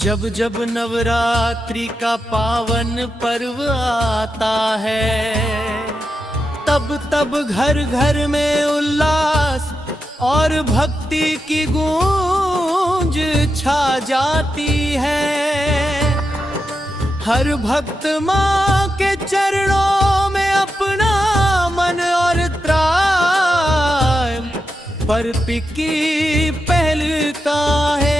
जब जब नवरात्रि का पावन पर्व आता है, तब तब घर घर में उल्लास और भक्ति की गूंज छा जाती है। हर भक्त माँ के चरणों में अपना मन और त्राण पर पिकी पहलता है।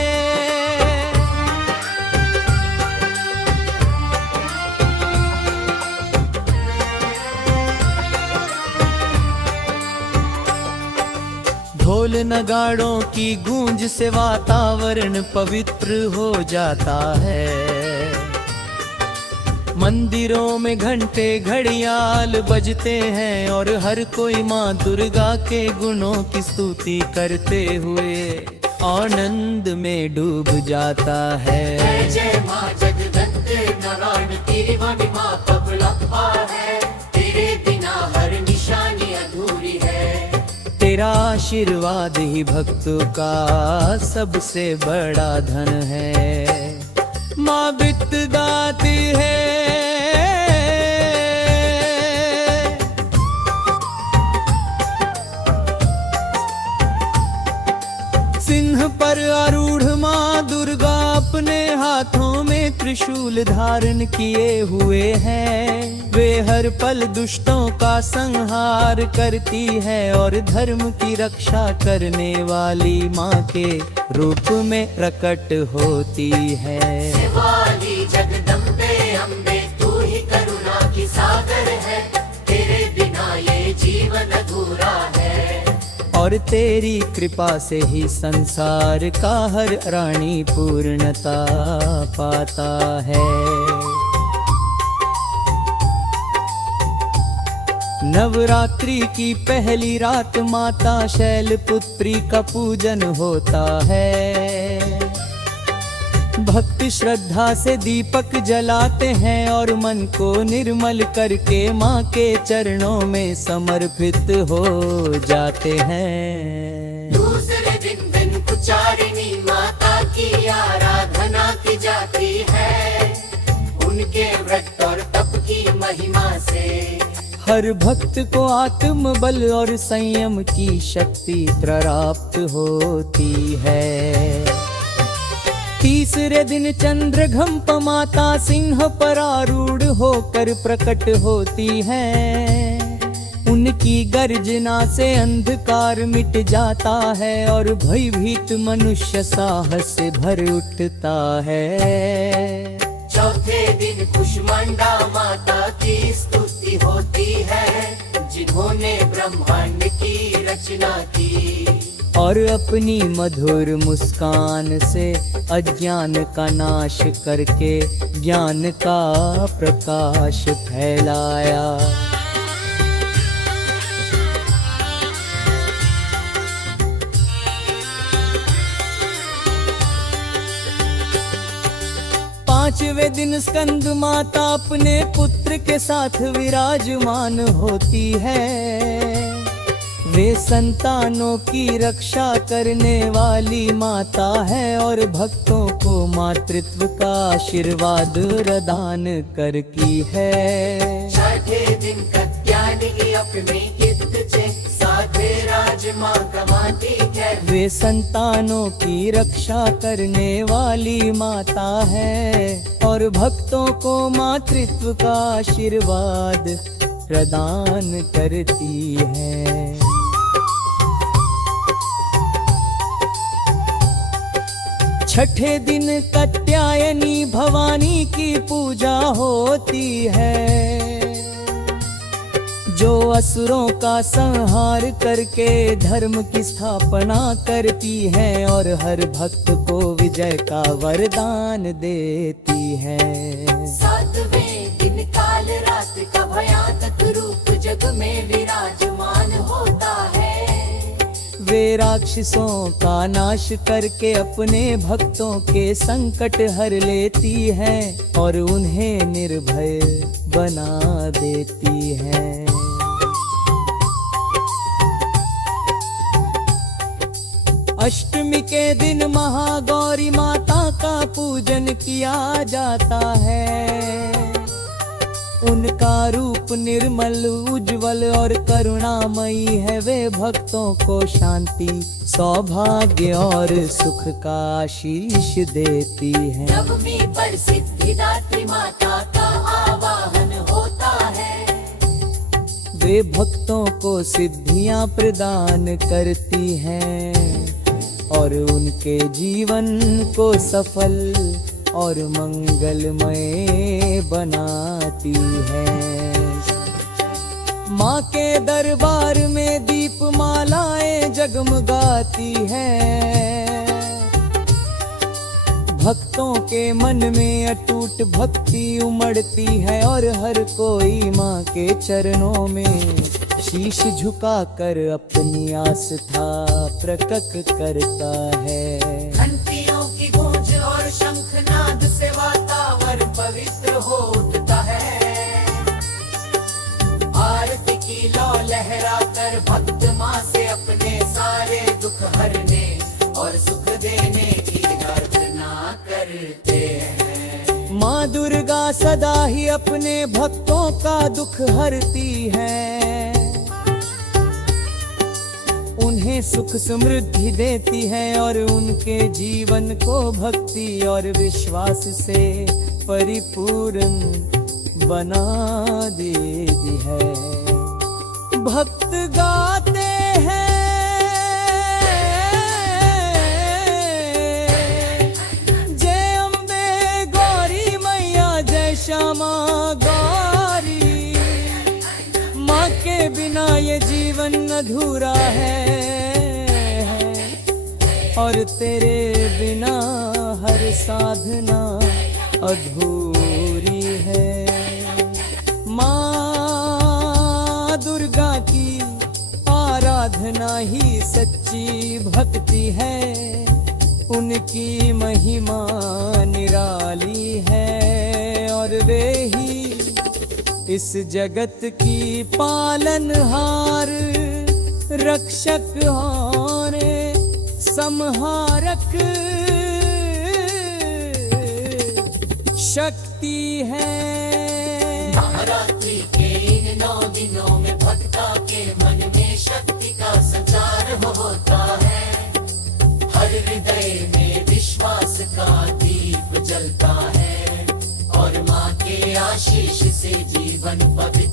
ढोल नगाड़ों की गूंज से वातावरण पवित्र हो जाता है। मंदिरों में घंटे घड़ियाल बजते हैं और हर कोई माँ दुर्गा के गुणों की स्तुति करते हुए आनंद में डूब जाता है। जय माँ जगदंबे नारायण तेरी वाणी माँ पगलप्पा है, तेरे बिना हर निशानी अधूरी है। तेरा आशीर्वाद ही भक्तों का सबसे बड़ा धन है। माँ वित्त दाती है, सिंह पर आरूढ़ माँ दुर्गा अपने हाथों में त्रिशूल धारण किए हुए हैं। वे हर पल दुष्टों का संहार करती है और धर्म की रक्षा करने वाली माँ के रूप में प्रकट होती है। शिवाली जगदम्बे अम्बे तू ही करुणा की सागर है, तेरे बिना ये जीवन अधूरा है। और तेरी कृपा से ही संसार का हर प्राणी पूर्णता पाता है। नवरात्रि की पहली रात माता शैलपुत्री का पूजन होता है। भक्त श्रद्धा से दीपक जलाते हैं और मन को निर्मल करके माँ के चरणों में समर्पित हो जाते हैं। दूसरे दिन दिन कुचारिणी माता की आराधना की जाती है, उनके व्रत और तप की महिमा से हर भक्त को आत्म बल और संयम की शक्ति प्राप्त होती है। तीसरे दिन चंद्रघंप माता सिंह पर आरूढ़ होकर प्रकट होती है। उनकी गर्जना से अंधकार मिट जाता है और भयभीत मनुष्य साहस से भर उठता है। चौथे दिन कुष्मांडा माता की स्तुति होती है, जिन्होंने ब्रह्मांड की रचना की और अपनी मधुर मुस्कान से अज्ञान का नाश करके ज्ञान का प्रकाश फैलाया। पांचवें दिन स्कंद माता अपने पुत्र के साथ विराजमान होती है। वे संतानों की रक्षा करने वाली माता है और भक्तों को मातृत्व का आशीर्वाद प्रदान करती है। छठे दिन कत्यानी अपने कीर्त से साधे राज माँ कमाती है। वे संतानों की रक्षा करने वाली माता है और भक्तों को मातृत्व का आशीर्वाद प्रदान करती है। छठे दिन कात्यायनी भवानी की पूजा होती है, जो असुरों का संहार करके धर्म की स्थापना करती है और हर भक्त को विजय का वरदान देती है। सातवें दिन काल रात का भयानक रूप जग में विराजमान होता है। वे राक्षसों का नाश करके अपने भक्तों के संकट हर लेती है और उन्हें निर्भय बना देती है। अष्टमी के दिन महागौरी माता का पूजन किया जाता है। उनका रूप निर्मल, उज्जवल और करुणामयी है। वे भक्तों को शांति, सौभाग्य और सुख का आशीष देती है। नवमी पर सिद्धिदात्री माता का आवाहन होता है। वे भक्तों को सिद्धियां प्रदान करती हैं और उनके जीवन को सफल और मंगलमय बनाती है। माँ के दरबार में दीपमालाएं जगमगाती हैं। भक्तों के मन में अटूट भक्ति उमड़ती है और हर कोई माँ के चरणों में शीश झुकाकर अपनी आस्था प्रकट करता है। घंटियों की गूंज और शंखनाद से वातावरण पवित्र हो उठता है। आरती की लौ लहराकर भक्त माँ से अपने सारे दुख हरने और सुख देने की प्रार्थना करते हैं। माँ दुर्गा सदा ही अपने भक्तों का दुख हरती है। उन्हें सुख समृद्धि देती है और उनके जीवन को भक्ति और विश्वास से परिपूर्ण बना देती है। भक्त गाते हैं जय अम्बे गौरी मैया, जय श्यामा गौरी। माँ के बिना ये जीवन अधूरा है और तेरे बिना हर साधना अधूरी है। माँ दुर्गा की आराधना ही सच्ची भक्ति है। उनकी महिमा निराली है और वे ही इस जगत की पालनहार, रक्षक और संहारक शक्ति है। नवरात्रि के इन 9 दिनों में भक्ता के मन में शक्ति का संचार होता है। हर हृदय में विश्वास का दीप जलता है और माँ के आशीष से जीवन पवित्र